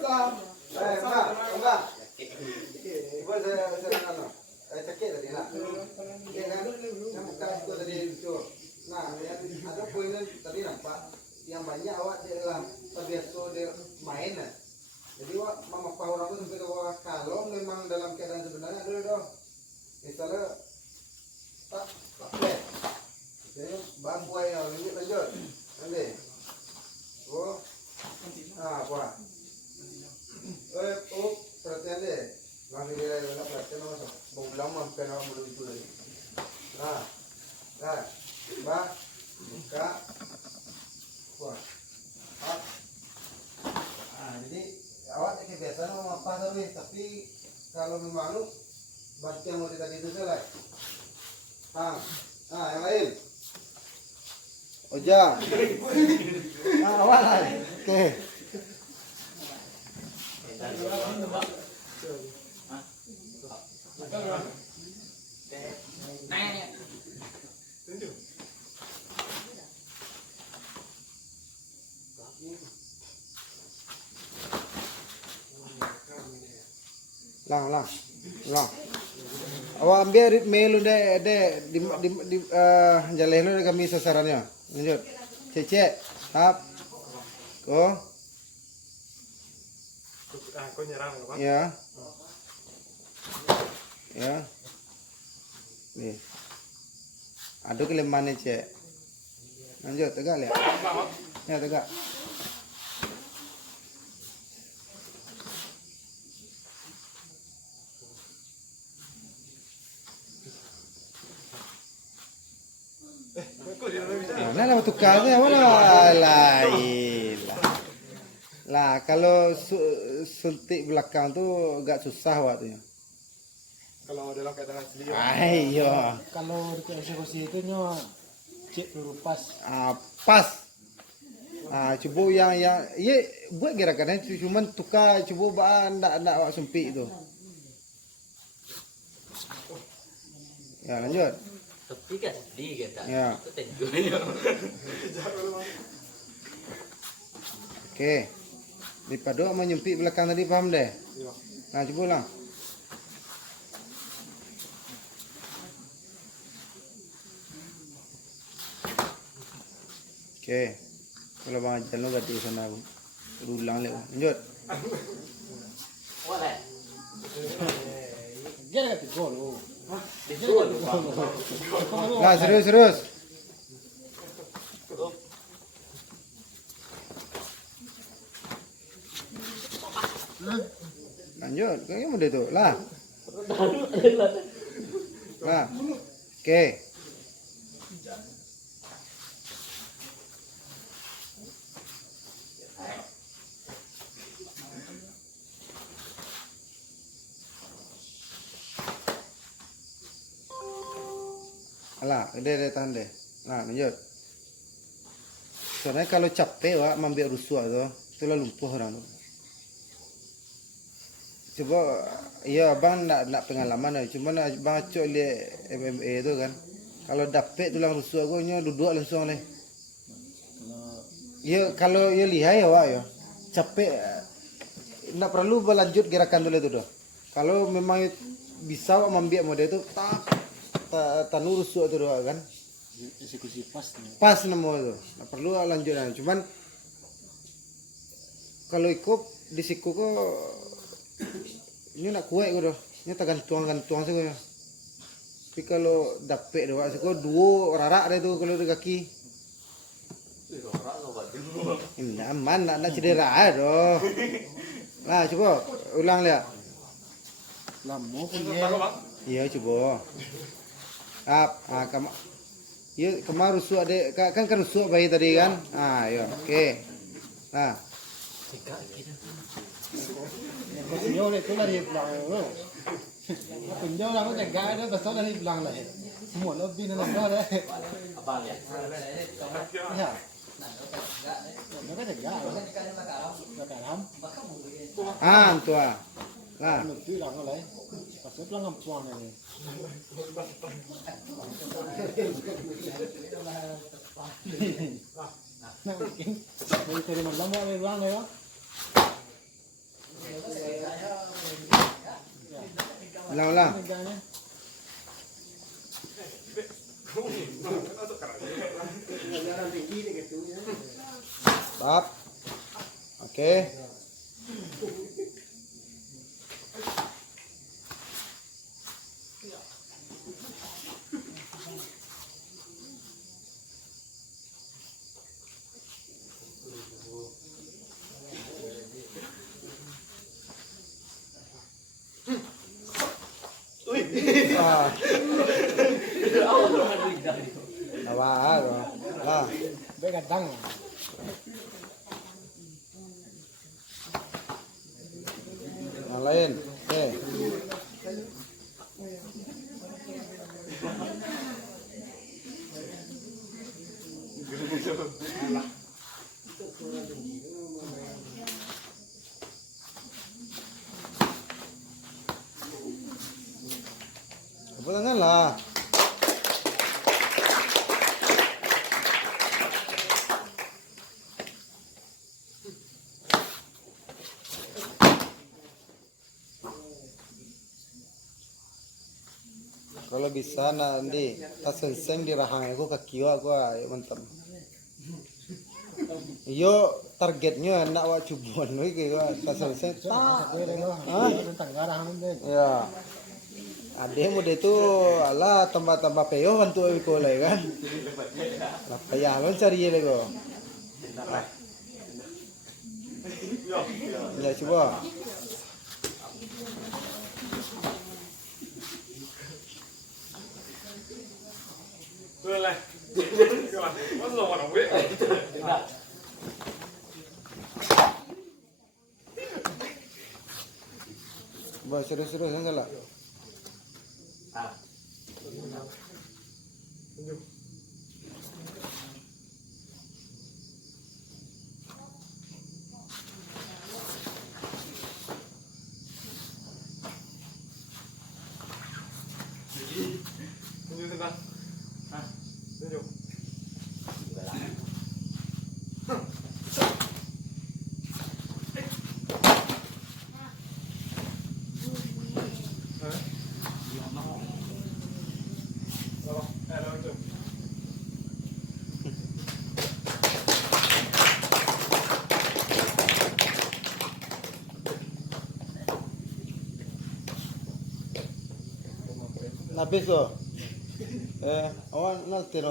Waalaikumsalam. Mbak. Ibu saya cekik tadi nak. Iya kan? Yang buka itu tadi itu. Nah, ada poinnya tadi nampak. Yang banyak awak dia dalam terbiasa dia main. Jadi wak mama orang itu sampai wak kalau memang dalam keadaan sebenarnya dulu dong. Misalnya tak boleh. Jadi bambu aja lanjut. Nanti. Oh. Ah, apa? Perhatian deh. Nanti dia nak perhatian apa? Bau lama kena mulut itu lagi. Nah, bah, buka, wah, jadi awak kebiasaan mau apa tapi kalau memang lu baca yang mau tadi itu selesai. Yang lain. Oja. Awak lah. Oke. Lang. Awak ambil mail udah di jalanin udah kami sasarannya. Lanjut. Cek. Hap. Kau nyerang apa? Ya. Nih. Aduk lemane cek. Lanjut tegak lihat. Ya tegak. Nah, nama tukarnya mana lain lah. Kalau suntik belakang tuh agak susah waktunya. Kalau dalam keadaan asli. Ayo. Kalau di eksekusi itu nyo cek dulu pas. Pas. Coba yang ye buat gerakannya cuman tukar coba bahan ndak awak sempit itu. Ya lanjut. Tapi kan sedih kita. Ya. Oke. Dipadu sama nyempit belakang tadi paham deh. Nah coba ulang. Oke. Kalau bang ajar lo ganti sana ulang leh. Lanjut. Boleh. Dia kata gol. Nah serius. Lanjut, kayaknya mudah tuh lah. Oke. Alah, udah tahan deh. Nah, lanjut. Soalnya kalau capek wak ambil rusuh itulah lumpuh orang tuh. Coba, iya bang nak pengalaman cuman bang acok lihat MMA itu kan. Kalau dapet tulang rusuh aku duduk langsung leh. Iya kalau ya lihat ya wak ya. Capek, nak perlu berlanjut gerakan dulu itu doh. Kalau memang bisa wak ambil model itu tanur rusuh itu doang kan. Eksekusi pas. Pas nemu itu. Nah, perlu lanjutan. Cuman kalau ikut di siku kok ini nak kuat doh. Ini tergantung sih kok. Tapi kalau dapet doang sih kok dua rarak deh tuh kalau di kaki. Ini aman nak cedera doh. Nah coba ulang lihat. Lama punya. Iya coba. Iya kemarin rusuk adek kan rusuk bayi tadi kan. Ya oke. Nah. Pinjau itu dari belakang. Pinjau lah aku jaga itu besar dari belakang lah. Semua lebih nanti ada. Abang ya. Ya. Mereka jaga. Jaga ham. Tua. Nah. Lebih lah kalau pas itu pelanggan puang ini. Nah, mungkin dari malam mau pulang ya. Ulang. Neganya. Stop. Oke. Ah, apa? Lah. Dia kadang. Yang lain. Oke. Apa tangan lah. Kalau bisa nanti tas senseng di rahang aku kaki aku mantap. Yo targetnya nak wak cubuan lagi kayak tas senseng. Tentang garang nanti. Ya. Ade mode itu ala tambah-tambah peyo bantu aku lagi kan. Lah payah lo cari lagi kok. Ya coba. Boleh. Masa orang gue? Bah serius-serius enggak lah. Ah. Tunjuk sebentar. Hah? Tunjuk. Habis kok. Awan nanti